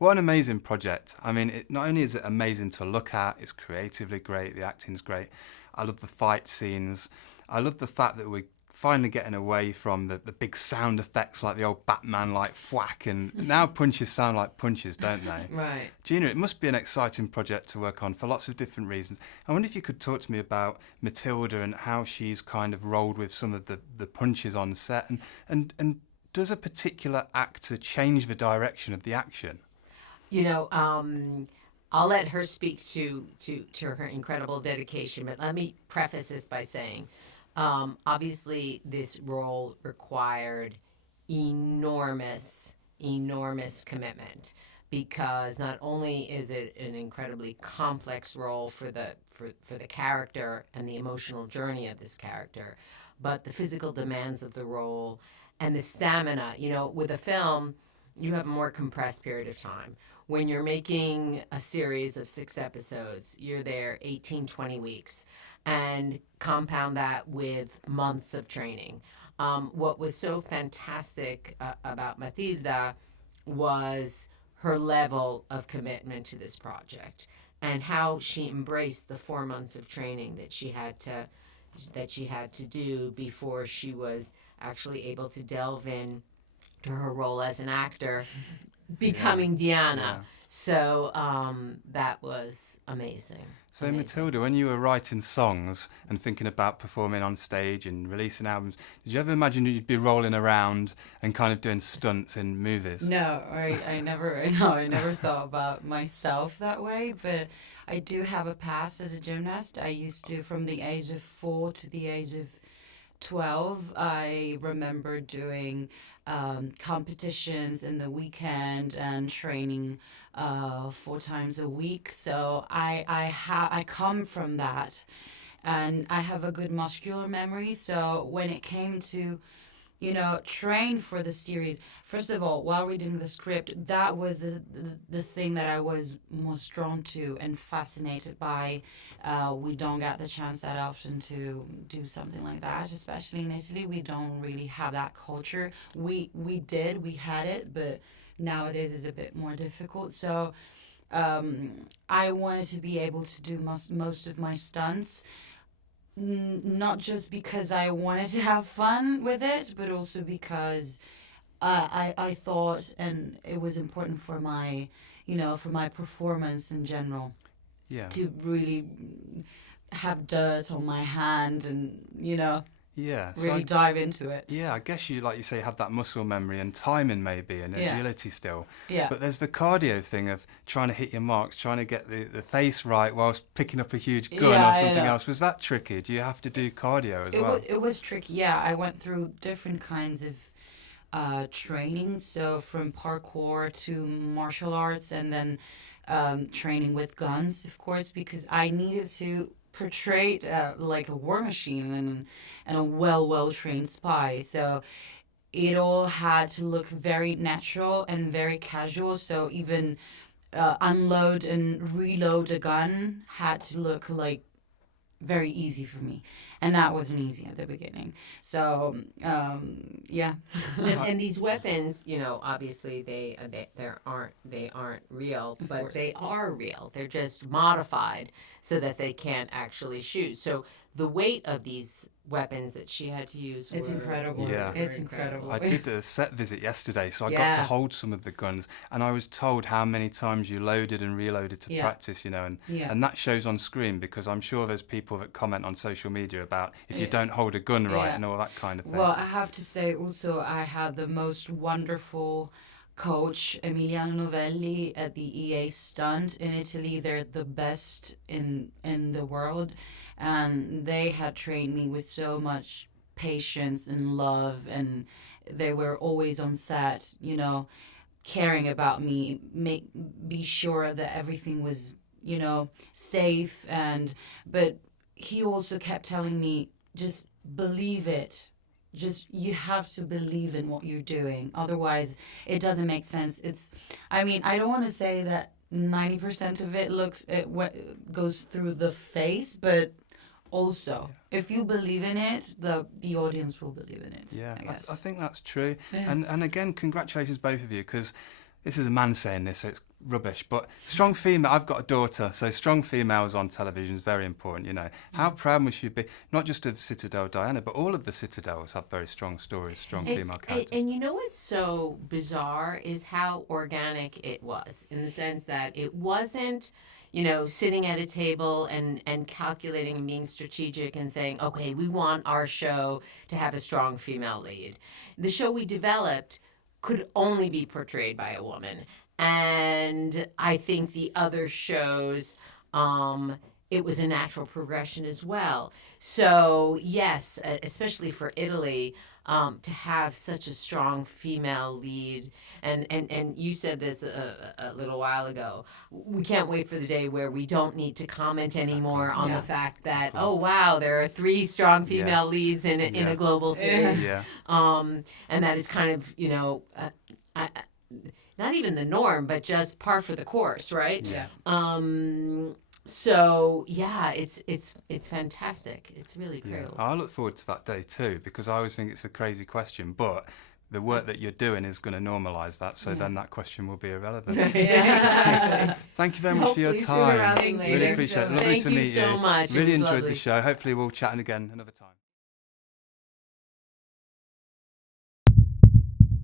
What an amazing project. I mean, not only is it amazing to look at, it's creatively great, the acting's great. I love the fight scenes. I love the fact that we're finally getting away from the big sound effects like the old Batman, like thwack, and now punches sound like punches, don't they? Right. Gina, it must be an exciting project to work on for lots of different reasons. I wonder if you could talk to me about Matilda and how she's kind of rolled with some of the punches on set, and does a particular actor change the direction of the action? You know, I'll let her speak to her incredible dedication, but let me preface this by saying, obviously, this role required enormous commitment, because not only is it an incredibly complex role for the character and the emotional journey of this character, but the physical demands of the role and the stamina. You know, with a film, you have a more compressed period of time. When you're making a series of 6 episodes, you're there 18, 20 weeks, and compound that with months of training. What was so fantastic about Matilda was her level of commitment to this project, and how she embraced the 4 months of training that she had to do before she was actually able to delve in to her role as an actor, becoming Diana. Yeah. So that was amazing. So Amazing. Matilda, when you were writing songs and thinking about performing on stage and releasing albums, did you ever imagine you'd be rolling around and kind of doing stunts in movies? No, I never thought about myself that way, but I do have a past as a gymnast. I used to, from the age of 4 to the age of 12, I remember doing competitions in the weekend and training 4 times a week. So I come from that, and I have a good muscular memory. So when it came to, train for the series, first of all, while reading the script, that was the thing that I was most drawn to and fascinated by. We don't get the chance that often to do something like that, especially in Italy. We don't really have that culture. We had it, but nowadays it's a bit more difficult. So I wanted to be able to do most of my stunts, not just because I wanted to have fun with it, but also because I thought, and it was important for my, for my performance in general, to really have dirt on my hand and, really dive into it. Yeah, I guess you, like you say, have that muscle memory and timing maybe and agility still. Yeah. But there's the cardio thing of trying to hit your marks, trying to get the face right whilst picking up a huge gun or something else. Was that tricky? Do you have to do cardio as well? It was tricky, yeah. I went through different kinds of training, so from parkour to martial arts, and then training with guns, of course, because I needed to portray like a war machine and a well trained spy. So it all had to look very natural and very casual. So even unload and reload a gun had to look like very easy for me, and that wasn't easy at the beginning. So yeah. And these weapons, obviously they aren't real, but they are real. They're just modified so that they can't actually shoot. So the weight of these weapons that she had to use It's incredible. Yeah. It's incredible. I did a set visit yesterday, so I got Yeah. to hold some of the guns, and I was told how many times you loaded and reloaded to practice, and that shows on screen, because I'm sure there's people that comment on social media about if you don't hold a gun right and all that kind of thing. Well, I have to say also I had the most wonderful coach, Emiliano Novelli, at the EA Stunt in Italy. They're the best in the world, and they had trained me with so much patience and love, and they were always on set, caring about me, be sure that everything was, safe, but he also kept telling me, just believe it. You have to believe in what you're doing. Otherwise, it doesn't make sense. I don't want to say that 90% of it goes through the face, but also, if you believe in it, the audience will believe in it. Yeah, I guess. I think that's true. Yeah. And again, congratulations both of you, because this is a man saying this, so it's rubbish. But strong female, I've got a daughter, so strong females on television is very important, you know. How proud we should be, not just of Citadel Diana, but all of the Citadels have very strong stories, strong female characters. And you know what's so bizarre is how organic it was, in the sense that it wasn't, you know, sitting at a table and calculating and being strategic and saying, okay, we want our show to have a strong female lead. The show we developed could only be portrayed by a woman. And I think the other shows, it was a natural progression as well. So yes, especially for Italy, to have such a strong female lead, and you said this a little while ago, we can't wait for the day where we don't need to comment anymore on the fact that, oh wow, there are 3 strong female leads in a global series. And that it's kind of, you know, not even the norm, but just par for the course, right? So yeah, it's fantastic. It's really cool. I look forward to that day too, because I always think it's a crazy question, but the work that you're doing is going to normalise that, so then that question will be irrelevant. Thank you very much for your time. Really appreciate it. Lovely to meet you. Thank you so much. Really enjoyed the show. Hopefully we'll chat again another time.